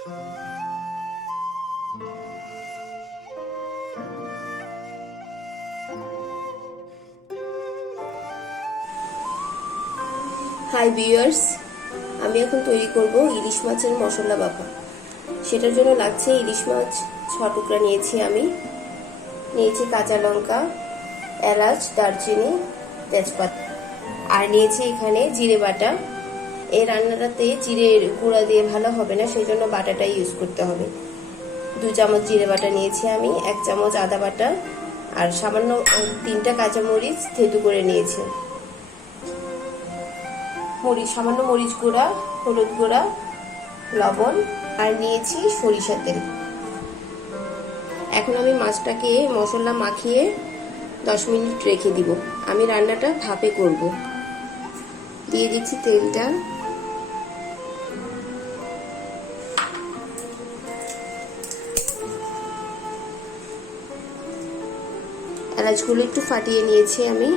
Hi viewers, আমি এখন তৈরি করব ইলিশ মাছের মশলা বাফা। সেটার জন্য লাগছে ইলিশ মাছ 6 টুকরা নিয়েছি। আমি নিয়েছি কাঁচা লঙ্কা, এলাচ, দারচিনি, তেজপাতা, আর নিয়েছি এখানে জিরে বাটা। এই রান্নাটাতে জিরের গুঁড়া দিয়ে ভালো হবে না, সেই জন্য বাটাটাই ইউজ করতে হবে। 2 চামচ জিরে বাটা নিয়েছি আমি, 1 চামচ আদা বাটা, আর সামান্য 3টা কাঁচামরিচ থেতু করে নিয়েছি। সামান্য মরিচ গুঁড়া, হলুদ গুঁড়া, লবণ, আর নিয়েছি সরিষার তেল। এখন আমি মাছটাকে মশলা মাখিয়ে 10 মিনিট রেখে দিব। আমি রান্নাটা ভাপে করব। দিয়ে দিচ্ছি তেলটা। এলাচগুলো একটু ফাটিয়ে নিয়েছি আমি।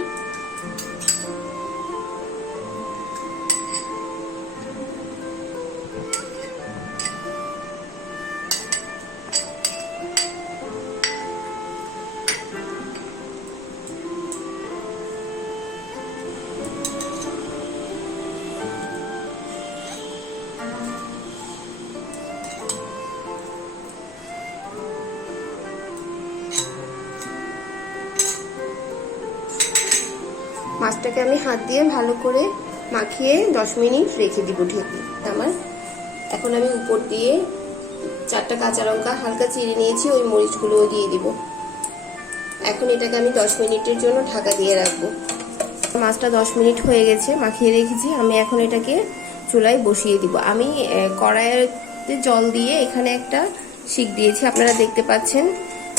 মাছটাকে আমি হাত দিয়ে ভালো করে মাখিয়ে 10 মিনিট রেখে দিব ঢেকে। এখন আমি উপর দিয়ে 4টা কাঁচা লঙ্কা হালকা চিড়ে নিয়েছি, ওই মরিচগুলোও দিয়ে দিব। এখন এটাকে আমি 10 মিনিটের জন্য ঢাকা দিয়ে রাখবো। মাছটা 10 মিনিট হয়ে গেছে, মাখিয়ে রেখেছি। আমি এখন এটাকে চুলায় বসিয়ে দিব। আমি কড়াইতে জল দিয়ে এখানে একটা শিক দিয়েছি, আপনারা দেখতে পাচ্ছেন।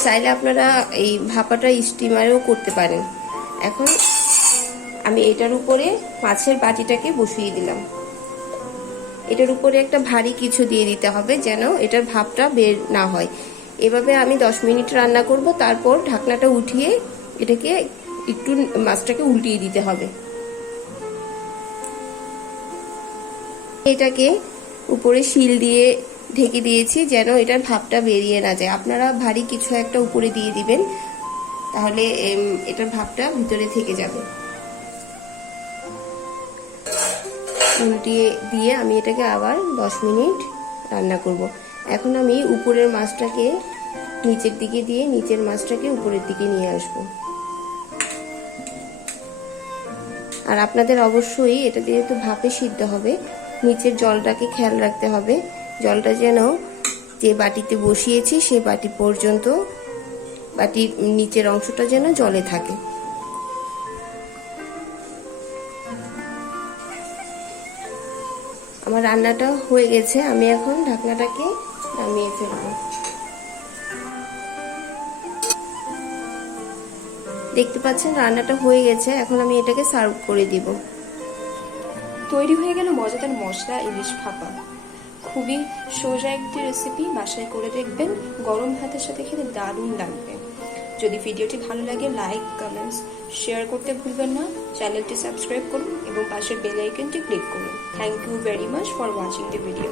চাইলে আপনারা এই ভাপাটা স্টিমারেও করতে পারেন। এখন আমি এটার উপরে মাছের বাটিটাকে বসিয়ে দিলাম। এটার উপরে একটা ভারী কিছু দিয়ে দিতে হবে যেন এটার ভাপটা বের না হয়। এভাবে আমি 10 মিনিট রান্না করব। তারপর ঢাকনাটা উঠিয়ে এটাকে একটু মাছটাকে উল্টিয়ে দিতে হবে। এটাকে উপরে শিল দিয়ে ঢেকে দিয়েছি যেন এটার ভাপটা বেরিয়ে না যায়। আপনারা ভারী কিছু একটা উপরে দিয়ে দিবেন, তাহলে এটার ভাপটা ভিতরে থেকে যাবে। উল্টিয়ে দিয়ে আমি এটাকে আবার 10 মিনিট রান্না করব। এখন আমি উপরের মাছটাকে নিচের দিকে দিয়ে নিচের মাছটাকে উপরের দিকে নিয়ে আসব। আর আপনাদের অবশ্যই এটা যেহেতু ভাপে সিদ্ধ হবে, নিচের জলটাকে খেয়াল রাখতে হবে। জলটা যেন যে বাটিতে বসিয়েছি সেই বাটি পর্যন্ত, বাটির নিচের অংশটা যেন জলে থাকে। আমার রান্নাটা হয়ে গেছে, আমি এখন ঢাকনাটাকে নামিয়ে ফেলবো। দেখতে পাচ্ছেন রান্নাটা হয়ে গেছে। এখন আমি এটাকে সার্ভ করে দিব। তৈরি হয়ে গেল মজাদার মশলা ইলিশ ভাপা। খুবই সোজা একটি রেসিপি, বাসায় করে দেখবেন। গরম ভাতের সাথে খেতে দারুণ লাগবে। যদি ভিডিওটি ভালো লাগে লাইক, কমেন্টস, শেয়ার করতে ভুলবেন না। চ্যানেলটি সাবস্ক্রাইব করুন এবং পাশের বেল আইকনটি ক্লিক করুন। Thank you very much for watching the video.